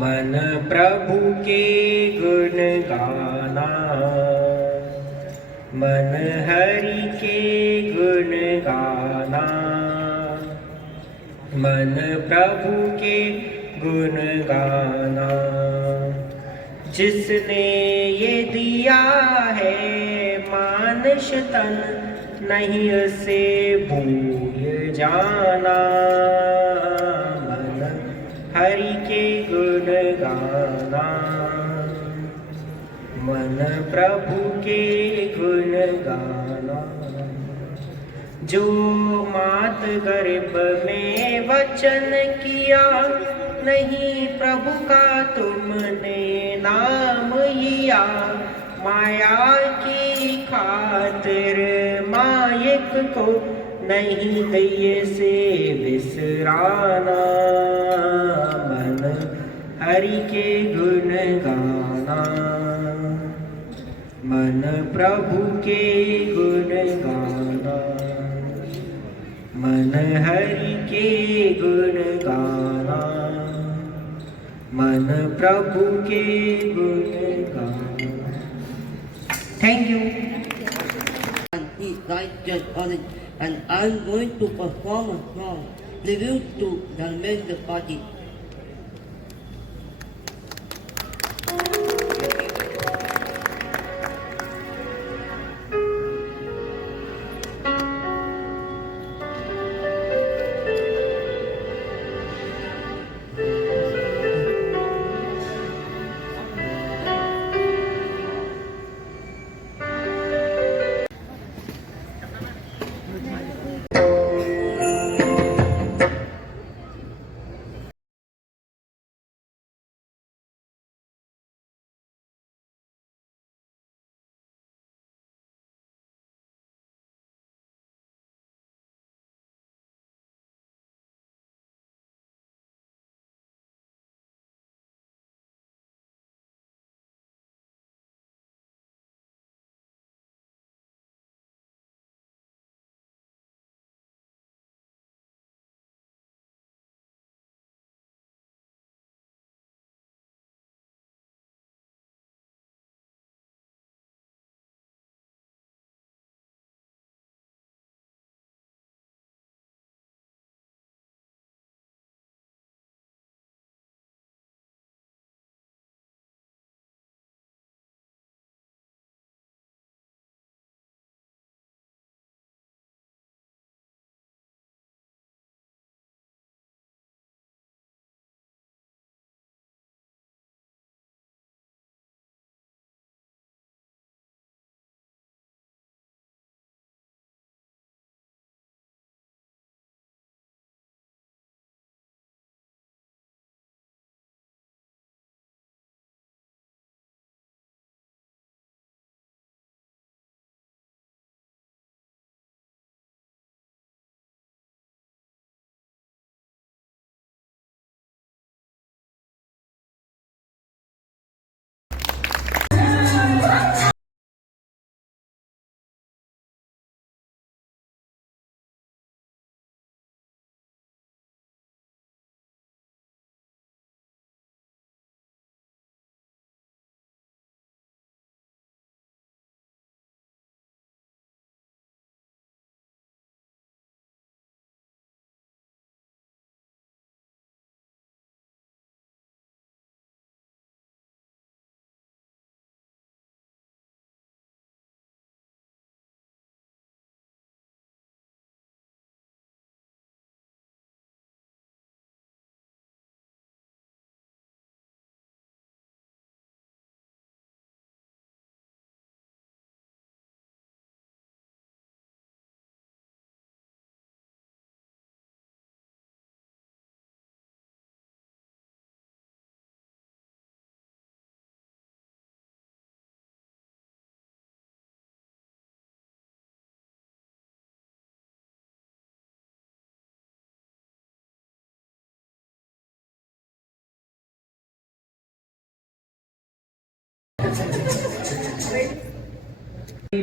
मन प्रभु के गुण गाना, मन हरि के गुण गाना, मन प्रभु के गुण गाना। जिसने ये दिया है मानुष तन, नहीं उसे भूल जाना। मन हरि के गुण गाना, मन प्रभु के गुण गाना। जो मात गर्भ में वचन किया, नहीं प्रभु का तुमने नाम लिया। माया की खातिर मायक को नहीं दिए से बिसराना। मन हरि के गुण गाना, मन प्रभु के गुण गाना, मन हरि के गुण गाना, मन प्रभु के गुण गाना। Thank you. His righteous honor, and I'm going to perform a song tribute to Dharmendra Patil.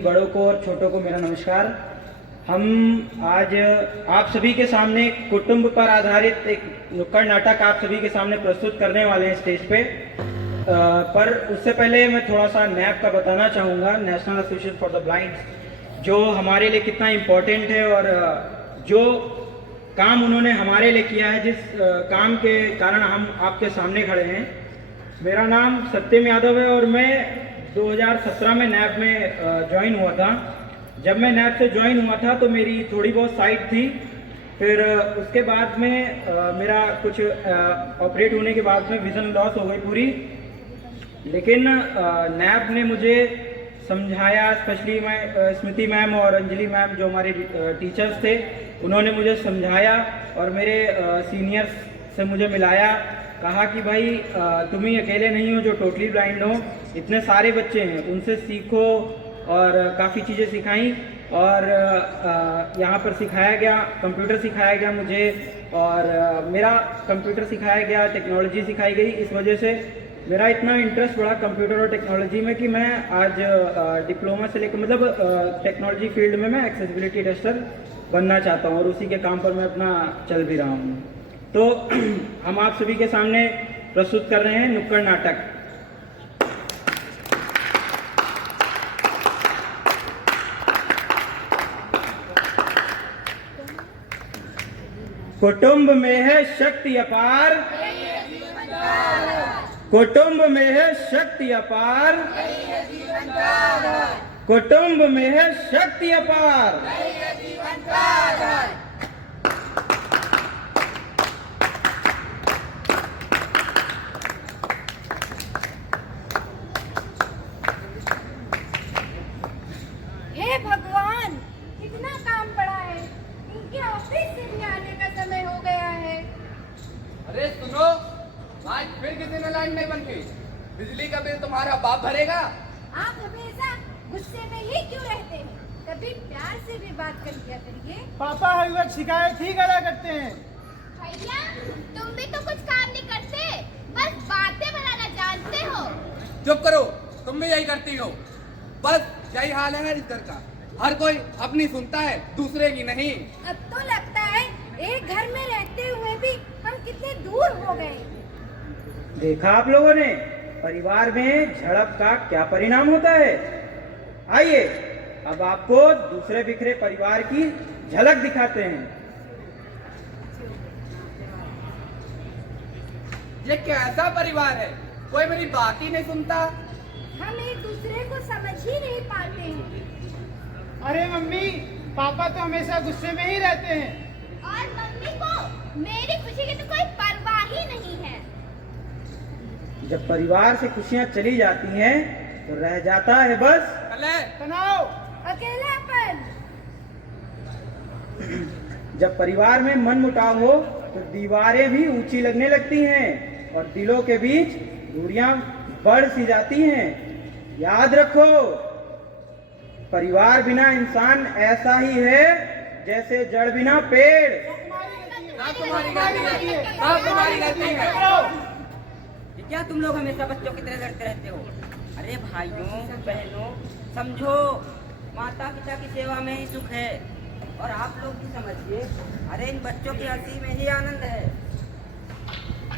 बड़ों को और छोटों को मेरा नमस्कार। हम आज आप सभी के सामने कुटुंब पर आधारित एक नुक्कड़ नाटक आप सभी के सामने प्रस्तुत करने वाले हैं स्टेज पे। पर उससे पहले मैं थोड़ा सा नैप का बताना चाहूँगा, national association for the blind, जो हमारे लिए कितना इम्पोर्टेंट है और जो काम उन्होंने हमारे लिए किया है, जिस काम के कारण हम आपके सामने खड़े हैं। मेरा नाम सत्यम यादव है और मैं 2017 में नैप में ज्वाइन हुआ था। जब मैं नैप से ज्वाइन हुआ था तो मेरी थोड़ी बहुत साइट थी, फिर उसके बाद में मेरा कुछ ऑपरेट होने के बाद में विज़न लॉस हो गई पूरी। लेकिन नैप ने मुझे समझाया, स्पेशली मैं स्मृति मैम और अंजलि मैम जो हमारे टीचर्स थे, उन्होंने मुझे समझाया और मेरे सीनियर्स से मुझे मिलाया, कहा कि भाई तुम ही अकेले नहीं हो जो टोटली ब्लाइंड हो, इतने सारे बच्चे हैं, उनसे सीखो। और काफ़ी चीज़ें सिखाई और यहाँ पर सिखाया गया, कंप्यूटर सिखाया गया मुझे और मेरा कंप्यूटर सिखाया गया, टेक्नोलॉजी सिखाई गई। इस वजह से मेरा इतना इंटरेस्ट बढ़ा कंप्यूटर और टेक्नोलॉजी में कि मैं आज डिप्लोमा से लेकर मतलब टेक्नोलॉजी फील्ड में मैं एक्सेसिबिलिटी टेस्टर बनना चाहता हूँ और उसी के काम पर मैं अपना चल भी रहा हूँ। तो हम आप सभी के सामने प्रस्तुत कर रहे हैं नुक्कड़ नाटक। कुटुंब में है शक्ति अपार, कुटुंब में है शक्ति अपार, कुटुंब में है शक्ति अपार। हे भगवान, कितना काम पड़ा है, इनके ऑफिस से भी आने का समय हो गया है। अरे सुनो, आज फिर किसी ने लाइन नहीं बनती। बिजली का बिल तुम्हारा बाप भरेगा। आप हमेशा गुस्से में ही क्यों रहते हैं? कभी प्यार से भी बात कर लिया करिए। पापा हर वक्त शिकायत ही करा करते हैं। भैया, तुम भी तो कुछ काम नहीं करते, बस बातें बनाना जानते हो। चुप करो, तुम भी यही करती हो। बस यही हाल है इस घर का, हर कोई अपनी सुनता है, दूसरे की नहीं। अब तो लगता है एक घर में रहते हुए भी हम कितने दूर हो गए। देखा आप लोगों ने परिवार में झड़प का क्या परिणाम होता है। आइए अब आपको दूसरे बिखरे परिवार की झलक दिखाते हैं। ये कैसा परिवार है, कोई मेरी बात ही नहीं सुनता। हम एक दूसरे को समझ ही नहीं पाते हैं। अरे मम्मी, पापा तो हमेशा गुस्से में ही रहते हैं। और मम्मी को मेरी खुशी की तो कोई परवाह ही नहीं है। जब परिवार से खुशियां चली जाती हैं तो रह जाता है बस तनाव, अकेलापन। जब परिवार में मनमुटाव हो तो दीवारें भी ऊंची लगने लगती हैं और दिलों के बीच दूरियां बढ़ सी जाती हैं। याद रखो, परिवार बिना इंसान ऐसा ही है जैसे जड़ बिना पेड़। तुम्हारी गलती है, तुम्हारी गलती है। क्या तुम लोग हमेशा बच्चों की तरह लड़ते रहते हो? अरे भाइयों बहनों, समझो, माता पिता की सेवा में ही सुख है और आप लोग भी समझिए। अरे इन बच्चों की हंसी में ही आनंद है।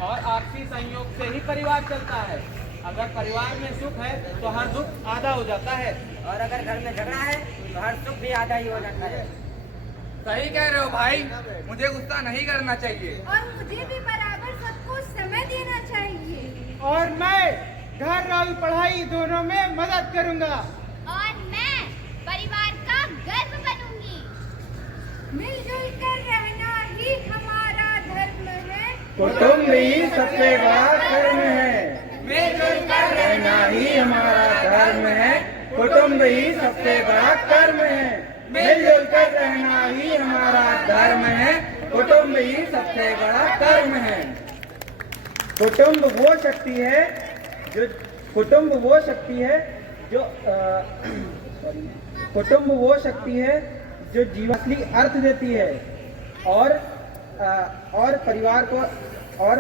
और आपसी संयोग से ही परिवार चलता है। अगर परिवार में सुख है तो हर दुख आधा हो जाता है, और अगर घर में झगड़ा है तो हर सुख भी आधा ही हो जाता है। सही कह रहे हो भाई, मुझे गुस्सा नहीं करना चाहिए। और मुझे भी बराबर सबको समय देना चाहिए। और मैं घर और पढ़ाई दोनों में मदद करूंगा। और मैं परिवार का गर्व बनूंगी। मिलजुल कर रहना ही हमारा धर्म है। कुटुंब ही सबसे बड़ा धर्म है। मिलजुल कर रहना ही हमारा धर्म है। कुटुंब ही सबसे बड़ा कर्म है। मिलजुल कर रहना ही हमारा धर्म है। कुटुंब ही सबसे बड़ा कर्म है। कुटुंब वो शक्ति है जो कुटुंब वो शक्ति है जो कुटुंब वो शक्ति है जो जीवन असली अर्थ देती है और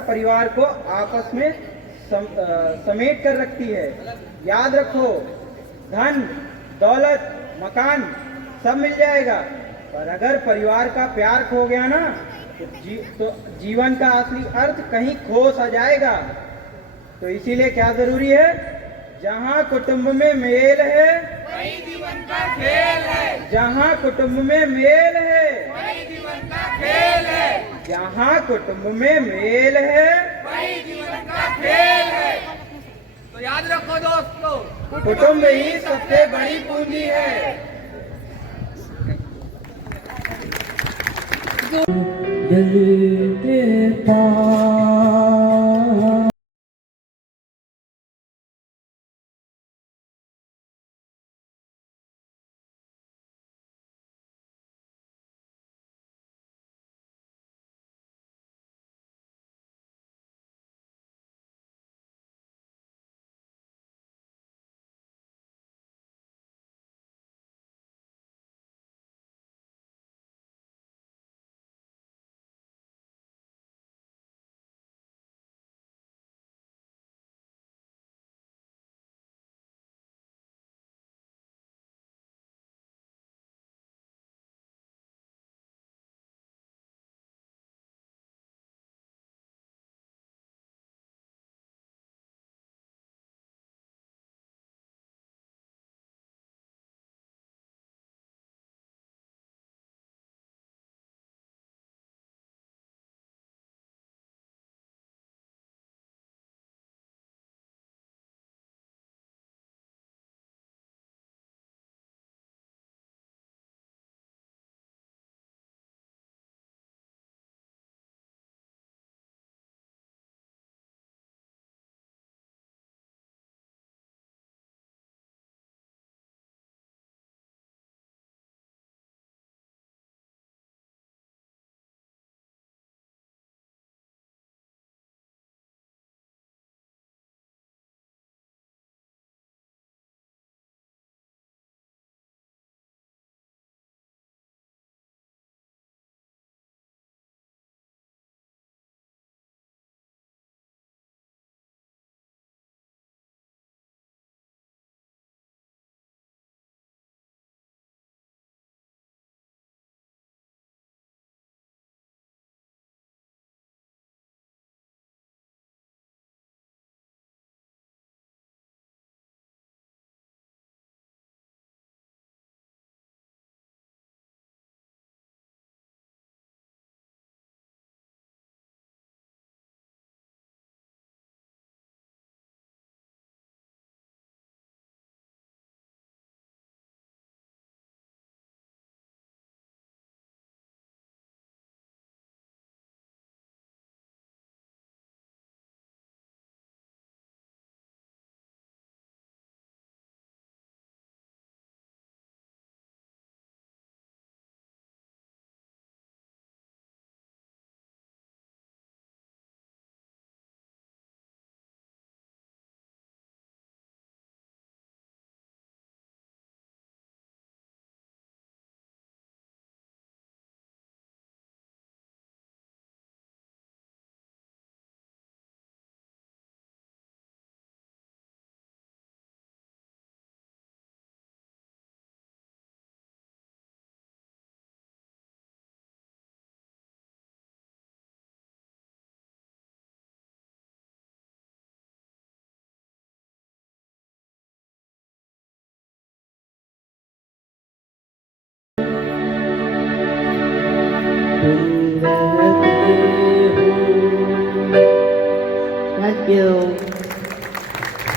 परिवार को आपस में समेट कर रखती है। याद रखो, धन दौलत मकान सब मिल जाएगा पर अगर परिवार का प्यार खो गया ना तो जीवन का असली अर्थ कहीं खो सा जाएगा। तो इसीलिए क्या जरूरी है, जहाँ कुटुंब में मेल है वही जीवन का खेल है, जहाँ कुटुंब में मेल है वही जीवन का खेल है, जहाँ कुटुंब में मेल है वही जीवन का खेल है। तो याद रखो दोस्तों, कुटुंब ही सबसे बड़ी पूंजी है।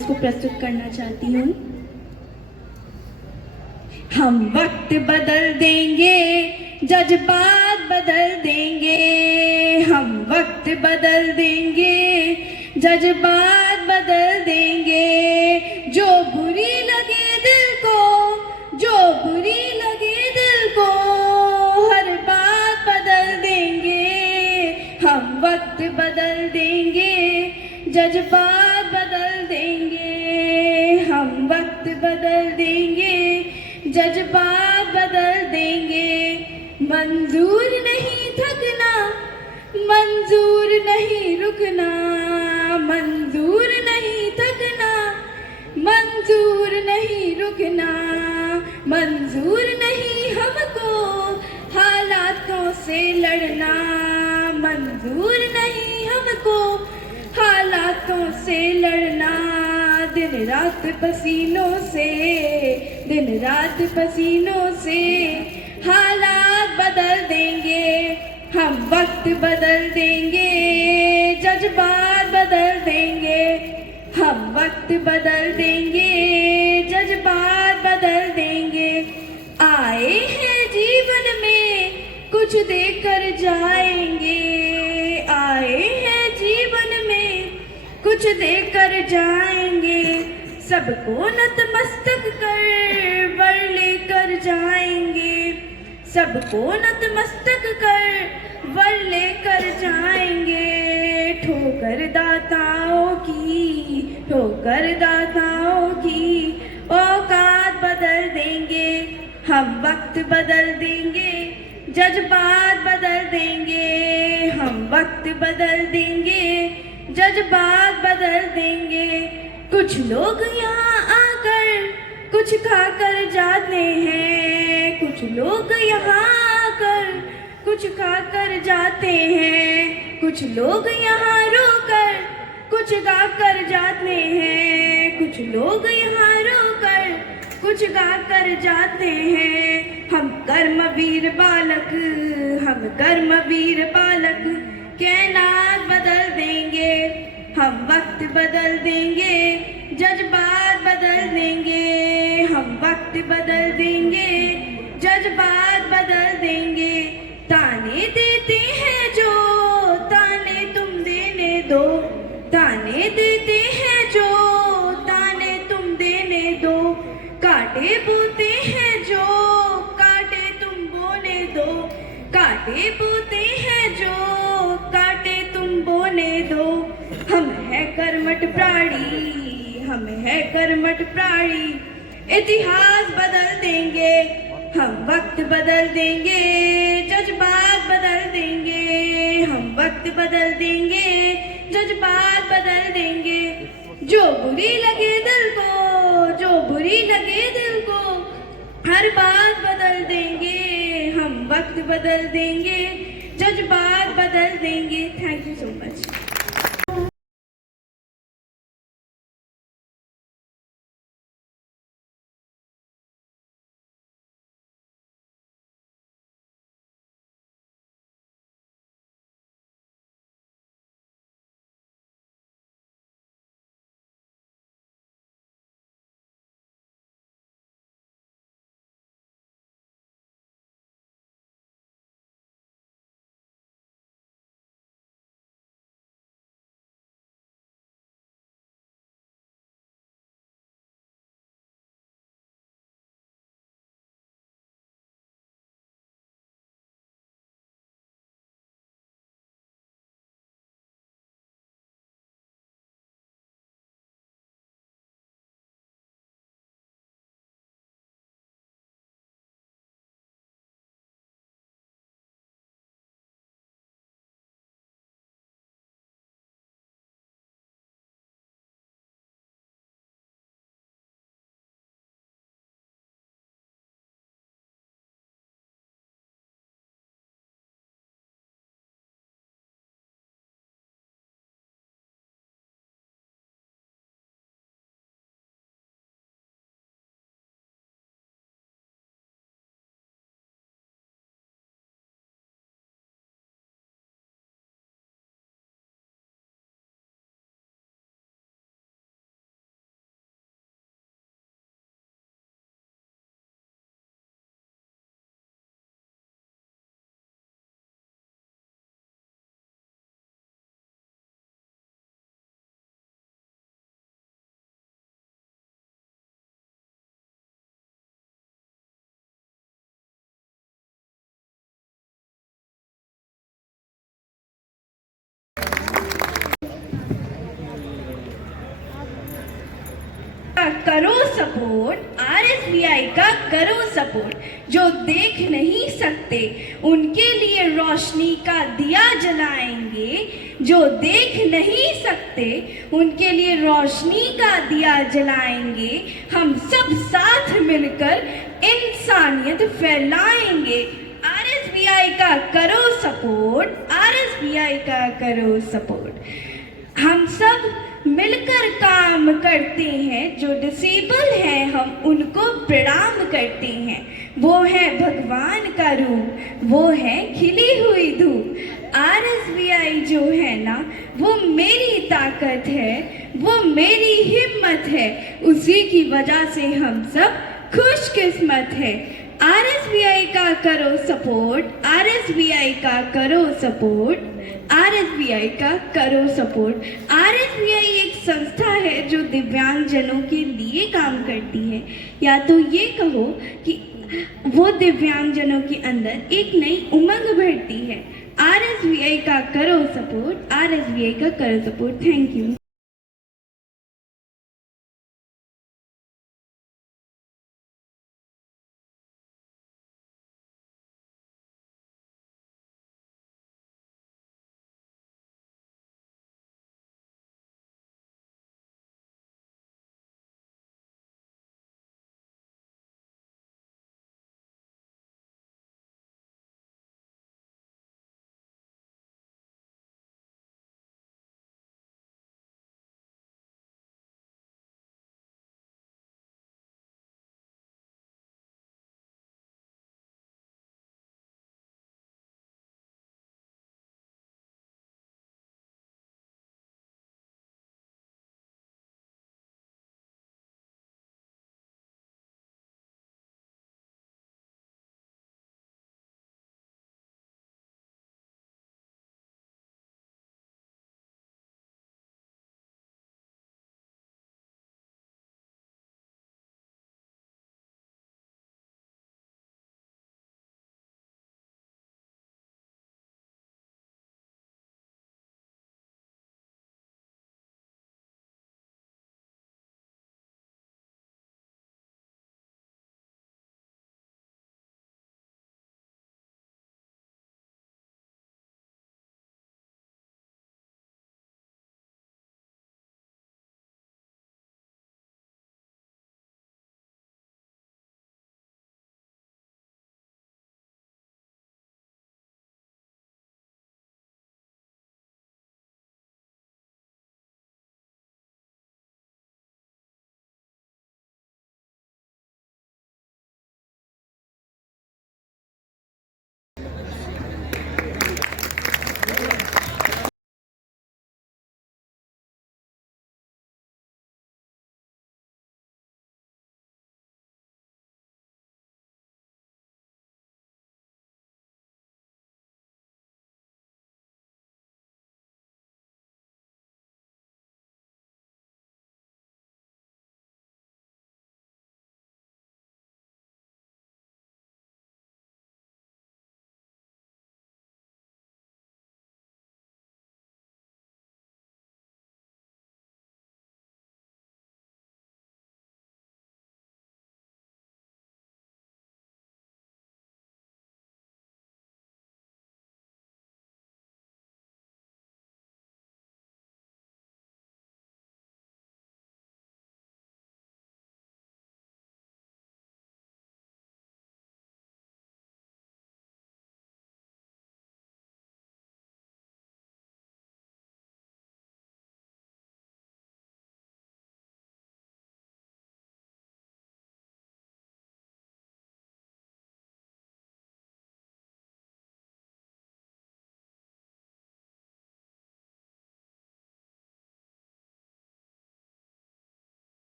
को प्रस्तुत करना चाहती हूँ। हम वक्त बदल देंगे, जज्बात बदल देंगे, हम वक्त बदल देंगे, जज्बात बदल देंगे। जो बुरी लगे दिल को, जो बुरी लगे दिल को, हर बात बदल देंगे। हम वक्त बदल देंगे, जज्बात बदल देंगे, हम वक्त बदल देंगे, जज्बात बदल देंगे। मंजूर नहीं थकना, मंजूर नहीं रुकना, मंजूर नहीं थकना, मंजूर नहीं रुकना, मंजूर नहीं हमको हालातों से लड़ना मंजूर नहीं हमको, हालातों से लड़ना। दिन रात पसीनों से, दिन रात पसीनों से हालात बदल देंगे, हम वक्त बदल देंगे, जज्बात बदल देंगे, हम वक्त बदल देंगे, जज्बात बदल देंगे। आए हैं जीवन में कुछ देकर जाएंगे, आए हैं जीवन में कुछ देकर जाएंगे। सबको नतमस्तक कर वर लेकर जाएंगे, सबको नतमस्तक कर वर लेकर जाएंगे। ठोकर दाताओं की, ठोकर दाताओं की औकात बदल देंगे, हम वक्त बदल देंगे, जज्बात बदल देंगे, हम वक्त बदल देंगे, जज्बात बदल देंगे। कुछ लोग यहाँ आकर कुछ खाकर जाते हैं, कुछ लोग यहाँ आकर कुछ खाकर जाते हैं, कुछ लोग यहाँ रोकर कुछ गाकर जाते हैं, कुछ लोग यहाँ रोकर कुछ गाकर जाते हैं। हम कर्मवीर बालक, हम कर्मवीर बालक कैनात बदल देंगे, हम वक्त बदल देंगे, जज्बात बदल देंगे, हम वक्त बदल देंगे, जज्बात बदल देंगे। ताने देते हैं जो ताने तुम देने दो, ताने देते हैं जो ताने तुम देने दो। कांटे बोते हैं जो कांटे तुम बोने दो, कांटे बोते हैं जो कांटे तुम बोने दो। हम है कर्मठ प्राणी, हम है कर्मठ प्राणी, इतिहास बदल देंगे, हम वक्त बदल देंगे, जज्बात बदल देंगे, हम वक्त बदल देंगे, जज्बात बदल देंगे। जो बुरी लगे दिल को, जो बुरी लगे दिल को, हर बात बदल देंगे, हम वक्त बदल देंगे, जज्बात बदल देंगे। Thank you so much. करो सपोर्ट, RSBI का करो सपोर्ट। जो देख नहीं सकते उनके लिए रोशनी का दिया जलाएंगे, जो देख नहीं सकते उनके लिए रोशनी का दिया जलाएंगे। हम सब साथ मिलकर इंसानियत फैलाएंगे। RSBI का करो सपोर्ट, RSBI का करो सपोर्ट। हम सब मिलकर काम करते हैं, जो डिसेबल हैं हम उनको प्रणाम करते हैं। वो है भगवान का रूप, वो है खिली हुई धूप। RSBI जो है ना, वो मेरी ताकत है, वो मेरी हिम्मत है, उसी की वजह से हम सब खुशकिस्मत है। RSBI का करो सपोर्ट, RSBI का करो सपोर्ट, RSBI का करो सपोर्ट। RSBI एक संस्था है जो दिव्यांगजनों के लिए काम करती है, या तो ये कहो कि वो दिव्यांगजनों के अंदर एक नई उमंग भरती है। RSBI का करो सपोर्ट, RSBI का करो सपोर्ट। Thank you.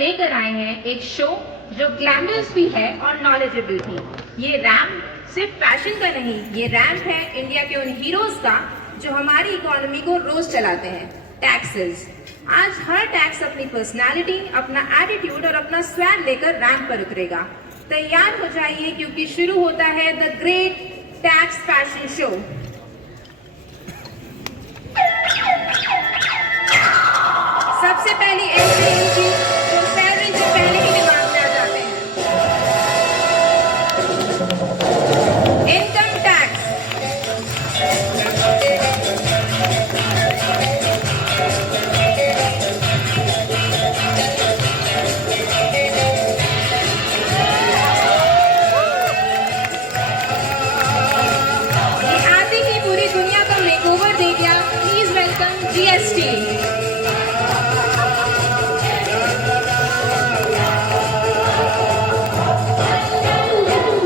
लेकर आए हैं एक शो जो ग्लैमरस भी है और नॉलेजेबल भी। ये रैंप सिर्फ फैशन का नहीं, ये रैंप है इंडिया के उन हीरोज का जो हमारी इकोनॉमी को रोज चलाते हैं, टैक्सेस। आज हर टैक्स अपनी पर्सनालिटी, अपना एटीट्यूड और अपना स्वैग लेकर रैंप पर उतरेगा। तैयार हो जाइए क्योंकि शुरू होता है the great tax fashion show. सबसे पहली एंट्री इनकी जो सैलरी से पहले ही दिमाग में आ जाते हैं, इनकम टैक्स। ये आते ही पूरी दुनिया को मेकओवर दे दिया। Please welcome GST.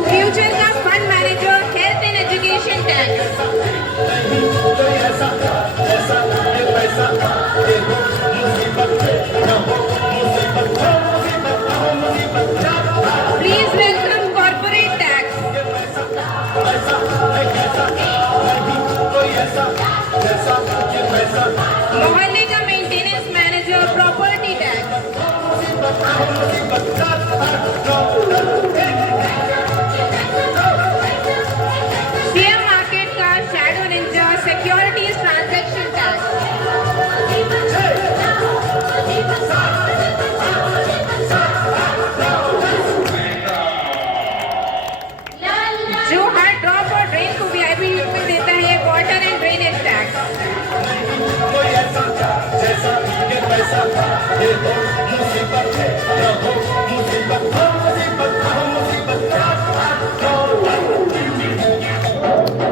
फ्यूचर का fund manager, health and education tax. Please welcome corporate tax. मोहल्ले का maintenance manager, property tax. Share market का shadow ninja, securities transaction tax. जो हर ड्रॉप और ड्रेन को वीआईपी में देता है, ये water and drainage tax.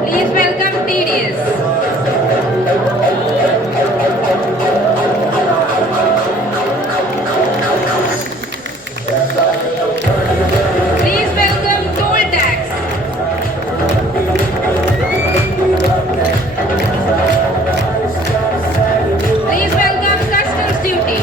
Please welcome TDS. Please welcome toll tax. Please welcome customs duty.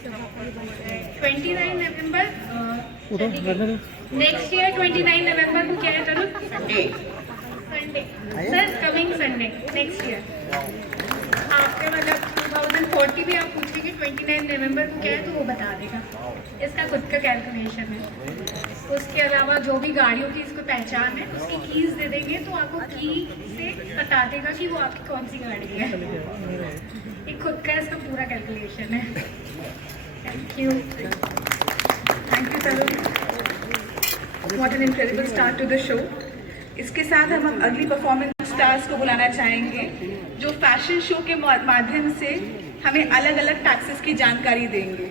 29 नवंबर नेक्स्ट ईयर 29 नवंबर को क्या है Tarun? Sunday sir, coming Sunday next year आपके मतलब 2040 भी आप पूछेंगे 29 नवंबर को क्या है तो वो बता देगा। इसका खुद का कैलकुलेशन है। उसके अलावा जो भी गाड़ियों की इसको पहचान है उसकी कीज दे देंगे तो आपको की से बता देगा कि वो आपकी कौन सी गाड़ी है। ये खुद का इसका पूरा कैलकुलेशन है। Thank you Tarun. What an incredible start to the show. इसके साथ हम अगली परफॉर्मेंस स्टार्स को बुलाना चाहेंगे जो फैशन शो के माध्यम से हमें अलग अलग टैक्सेस की जानकारी देंगे।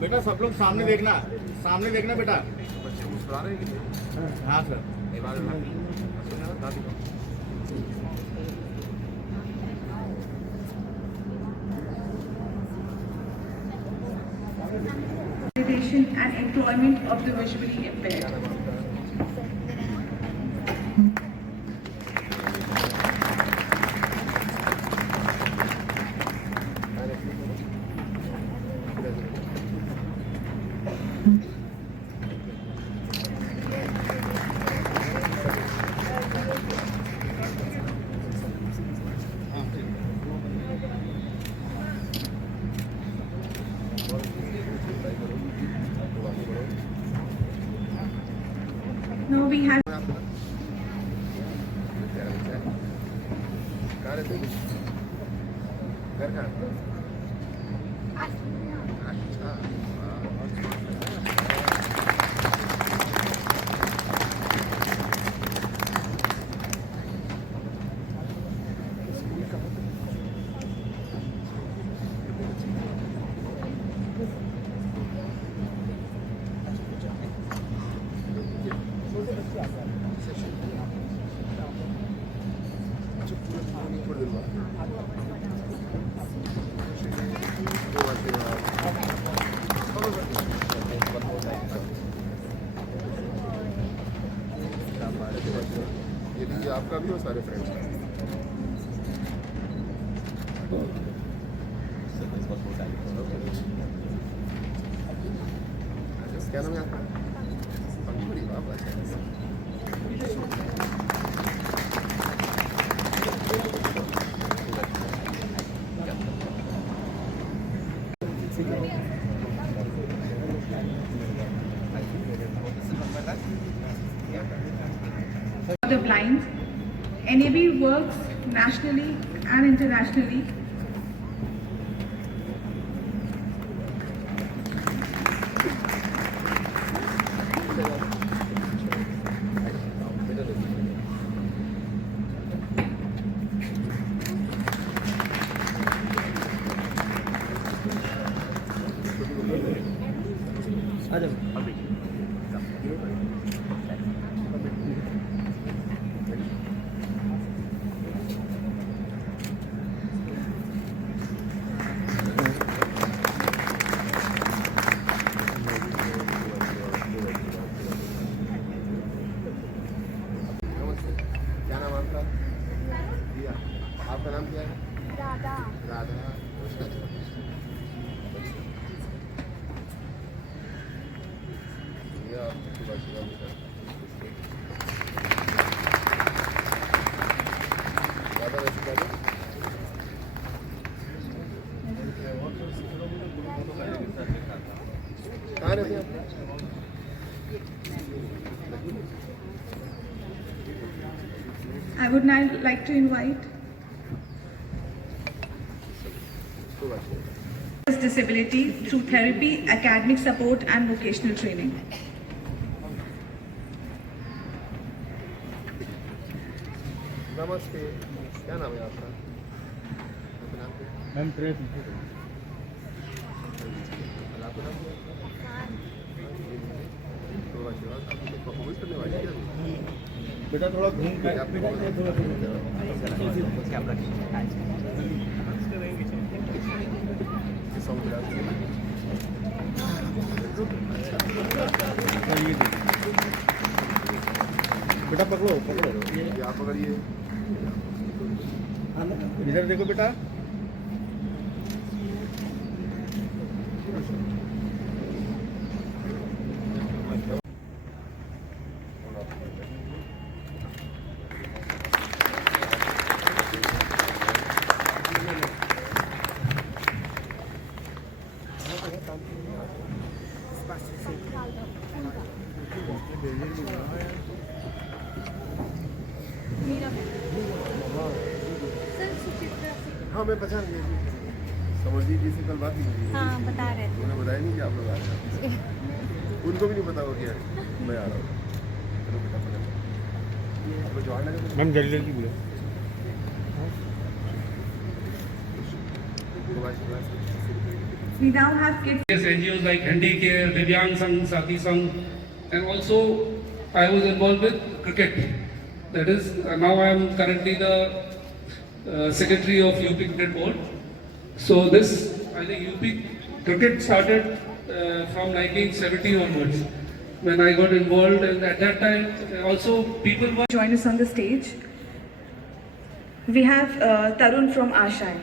बेटा सब लोग सामने देखना बेटा। हाँ sir. And employment of the visually impaired. Now we have ये आपका भी हो सारे फ्रेंड्स का। क्या नाम है आपका? बड़ी बात है। the blind. NAB works nationally and internationally. क्या नाम आपका? दिया। आपका नाम क्या है? राधा। राधा। ये आपकी बात सुना राधा वैसे क्या है? कहाँ रहते हैं आप? I would now like to invite disability through therapy, academic support and vocational training. नमस्ते, क्या नाम है आपका? आपका नाम क्या है? मैम ट्रेस आपका नाम क्या है? तो आशीर्वाद आपको परफॉर्मेंस करने वाली है बेटा थोड़ा घूम के बेटा पकड़ो पकड़ो ये आप पकड़िए इधर देखो बेटा हाँ मैं पहचान गई समझी जी से कल बात नहीं हुई हाँ बता रहे थे उन्होंने बताया नहीं कि आप लोग आ रहे हैं उनको भी नहीं पता हो क्या मैं आ रहा हूँ चलो बेटा पकड़ जवान लगे मैम जल्दी जल्दी बोले We now have kids. NGOs like Handicare, Divyang Sangh, Sati Sangh, and also I was involved with cricket. That is, now I am currently the secretary of UP Cricket Board. So this, I think UP cricket started from 1970 onwards when I got involved, and at that time also people were Join us on the stage. We have Tarun from Ashai.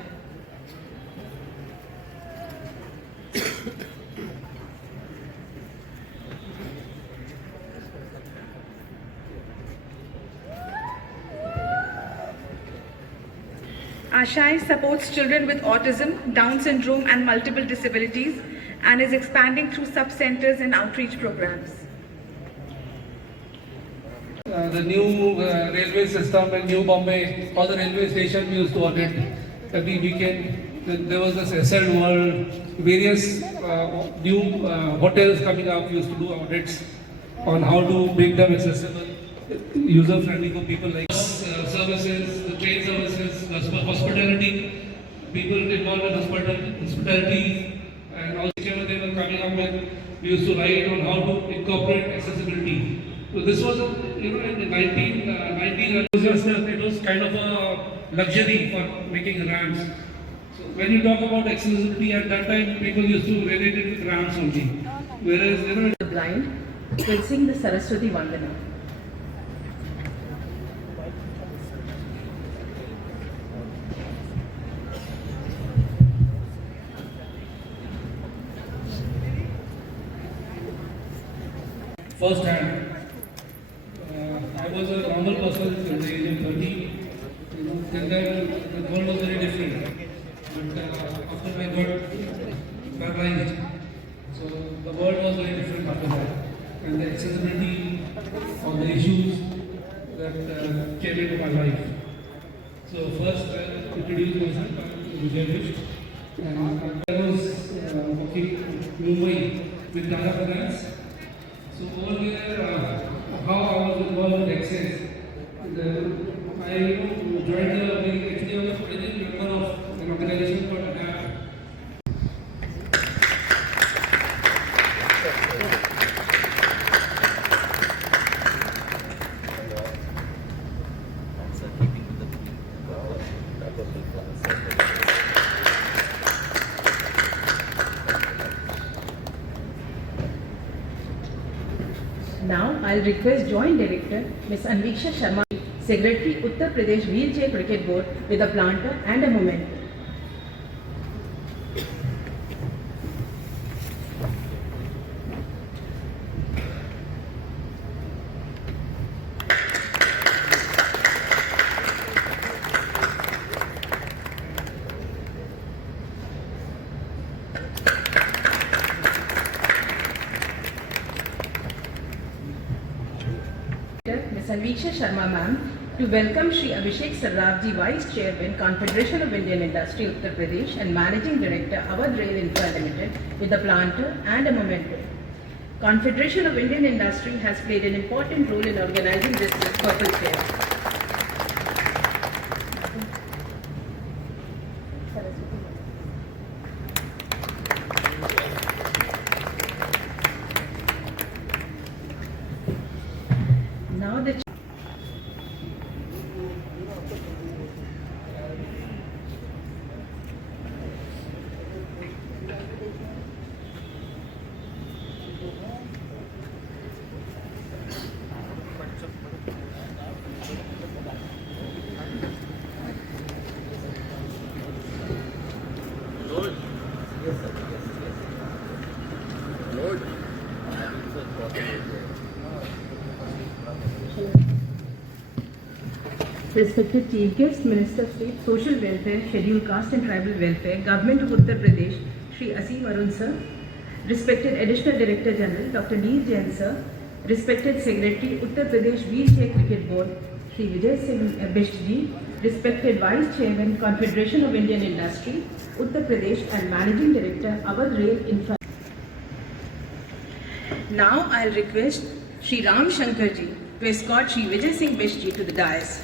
Ashai supports children with autism, Down syndrome and multiple disabilities and is expanding through sub-centers and outreach programs. The new railway system in New Bombay, all the railway stations we used to audit every weekend. There was this SL World, various new hotels coming up. We used to do audits on how to make them accessible, user-friendly for people like us. Services, the train services, hospitality, people involved in hospitality, and also whichever they were coming up with, we used to write on how to incorporate accessibility. So this was, in the 1990s, it was kind of a luxury for making ramps. So when you talk about accessibility at that time, people used to relate it with ramps only. Whereas, the blind will sing the Saraswati Vandana. First hand, I was a normal person in the age of 30. Then the world was very different. But after I got paralyzed, so the world was very different after that. And the accessibility of the issues that chairman of my life. So first, introduce myself. I'm Vijay Vish. And I was working in Mumbai with Tata Finance. So over there, how I was involved with Access. I joined actually I was a president member of an organization called HAP. Now I'll request Joint Director Ms. Anviksha Sharma, Secretary Uttar Pradesh Wheelchair Cricket Board, with a planter and a memento. Ms. Anviksha Sharma ma'am to welcome Shri Abhishek Sarrafji, Vice Chairman, Confederation of Indian Industry, Uttar Pradesh, and Managing Director, Awadh Rail Infra Limited, with a planter and a memento. Confederation of Indian Industry has played an important role in organizing this purple fair. Now the Respected Chief Guest, Minister of State, Social Welfare, Scheduled Caste and Tribal Welfare, Government of Uttar Pradesh, Shri Asim Arun Sir, Respected Additional Director General, Dr. Neil Jain Sir, Respected Secretary, Uttar Pradesh Wheelchair Cricket Board, Shri Vijay Singh Bisht Ji, Respected Vice Chairman, Confederation of Indian Industry, Uttar Pradesh, and Managing Director, Awadh Rail Infra. Now I'll request Shri Ram Shankar Ji to escort Shri Vijay Singh Bisht Ji to the dais.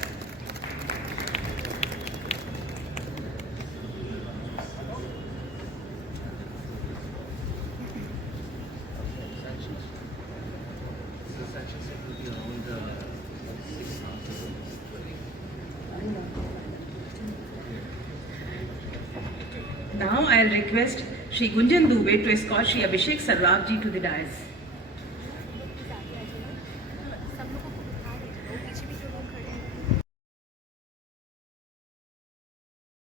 Now I'll request Shri Gunjan Dubey to escort Shri Abhishek Sarrafji to the dais.